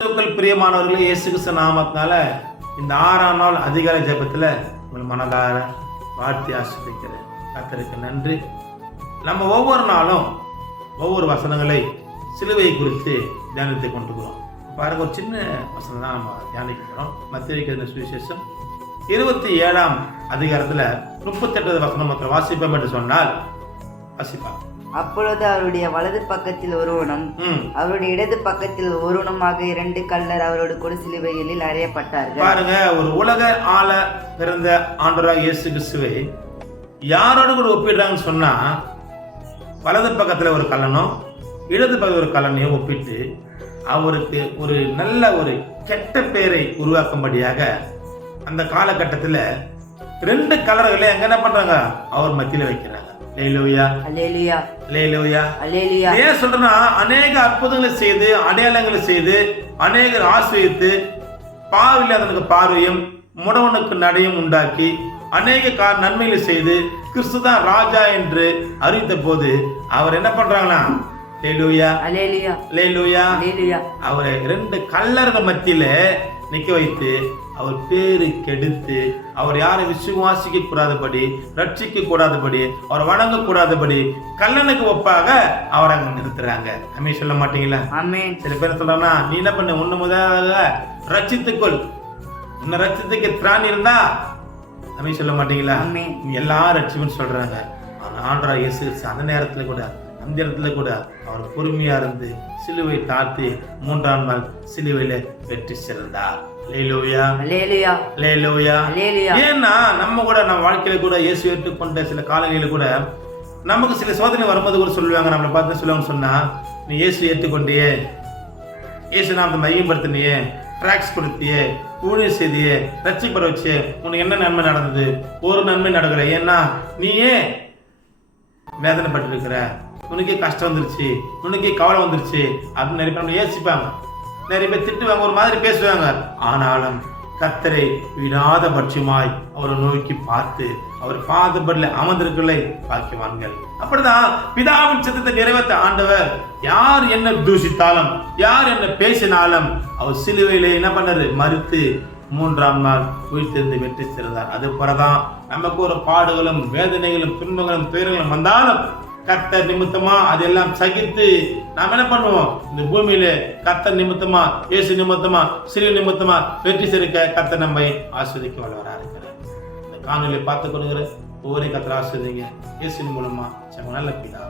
பிரியமானவர்களே, இயேசு கிறிஸ்து நாமத்தினால இந்த 6ஆம் நாள் அதிகாலை ஜெபத்தில் உங்கள் மனதார வாழ்த்தி ஆசிர்வதிக்கிறேன். கர்த்தருக்கு நன்றி. நம்ம ஒவ்வொரு நாளும் ஒவ்வொரு வசனங்களை சிலுவை குறித்து தியானித்து கொண்டுக்கிறோம். பாருங்க, ஒரு சின்ன வசனம் தான் நம்ம தியானிக்கிறோம். மத்தேயு சுவிசேஷம் 27ஆம் அதிகாரத்தில் 38 வசனம் மாத்திரம் வாசிப்போம் என்று சொன்னால் வாசிப்பாங்க. அப்பொழுது அவருடைய வலது பக்கத்தில் ஒருவனும் அவருடைய இடது பக்கத்தில் ஒருவனுமாக 2 கள்ளர் அவரோடு கூட சிலுவைகளில் அறையப்பட்டார்கள். பாருங்க, ஒரு உலக ஆள பிறந்த ஆண்டவராக இயேசு கிறிஸ்துவை யாரோடு கூட ஒப்பிடுறாங்கன்னு சொன்னா, வலது பக்கத்துல ஒரு கள்ளனும் இடது பக்கத்தில் ஒரு கள்ளனையும் ஒப்பிட்டு அவருக்கு ஒரு நல்ல ஒரு கெட்ட பெயரை உருவாக்கும்படியாக அந்த காலகட்டத்தில் 2 கலர்களை எங்க என்ன பண்றாங்க, அவர் மத்தியில வைக்கிறாங்க. ஏன் சொல்றேன்னா, அநேக அற்புதங்களை செய்து அடையாளங்களை செய்து அநேகர் ஆசிரியத்து பாவில்லாதவனுக்கு பார்வையும் முடவனுக்கு நடையும் உண்டாக்கி அநேக நன்மைகளை செய்து கிறிஸ்து தான் ராஜா என்று அறிவித்த போது அவர் என்ன பண்றாங்கன்னா, அவரை 2 கள்ளர்கள் மத்தியில நிக்க வைத்து அவர் பேரு கெடுத்து அவர் யாரை விசுவாசிக்க கூடாதபடி, ரட்சிக்க கூடாதபடி, அவர் வணங்க கூடாதபடி கல்லனுக்கு ஒப்பாக அவர் அங்க நிறுத்துறாங்க. அமே சொல்ல மாட்டீங்களா? சில பேர் சொல்றாங்கன்னா, நீ என்ன பண்ண, ஒண்ணு முதலாக ரட்சித்துக்கொள், உன்னை ரட்சித்துக்கு திராணி இருந்தா அமே சொல்ல மாட்டீங்களா? நீ எல்லாரும் ரட்சிப்புன்னு சொல்றாங்க. ஆனா ஆண்டவராகிய இயேசு அந்த நேரத்துல கூட, அந்த இடத்துல கூட அவர் பொறுமையா இருந்து சிலுவை தாழ்த்தி 3ஆம் நாள் சிலுவையில வெற்றி சிறந்தார். ஏன்னா நம்ம கூட நம்ம வாழ்க்கையில கூட இயேசு ஏற்றுக்கொண்ட சில காலங்களில கூட நமக்கு சில சோதனை வரும்போது கூட சொல்லுவாங்க, நம்மளை பார்த்து சொல்லுவாங்க, சொன்னா நீ இயேசு ஏற்றுக்கொண்டியே, இயேசு நாமத்தை மையப்படுத்தினியே, டிராக்ஸ் கொடுத்தியே, ஊழியர் செய்தியே, ரட்சிப்பட வச்சு உனக்கு என்ன நன்மை நடந்தது? ஒரு நன்மை நடக்கல. ஏன்னா நீயே வேதனைப்பட்டு இருக்கிற, உனக்கே கஷ்டம் வந்துருச்சு, உனக்கே கவலை வந்துருச்சு அப்படின்னு நிறைய பேர் யோசிப்பாங்க, நிறைய பேர் திட்டுவாங்க, ஒரு மாதிரி பேசுவாங்க. ஆனாலும் கர்த்தரை விடாத பட்சமாய் அவரை நோக்கி பார்த்து அவர் பாதப்படல அமர்ந்திருக்கலை பாக்கியவான்கள். அப்படிதான் பிதாவின் சித்தத்தை நிறைவேற்ற ஆண்டவர் யார் என்ன தூஷித்தாலும், யார் என்ன பேசினாலும் அவர் சிலுவையில என்ன பண்ணாரு, மறுத்து 3ஆம் நாள் உயிர்த்தெழுந்து வெற்றி சிறந்தார். அது போலதான் நமக்கு ஒரு பாடுகளும் வேதனைகளும் துன்பங்களும் துயரங்களும் வந்தாலும் கர்த்தர் நிமித்தமா அதெல்லாம் சகித்து நாம் என்ன பண்ணுவோம், இந்த பூமியில கர்த்தர் நிமித்தமா, இயேசு நிமித்தமா, சிறு நிமித்தமா வெற்றி சிறுக்க கர்த்தர் நம்மை ஆஸ்வதிக்க வல்லவராக இருக்கிறார். இந்த காணொலியை பார்த்து கொடுக்கிற ஒவ்வொரு கர்த்தர் ஆஸ்வதிங்க. இயேசு மூலமா நல்ல பிதா.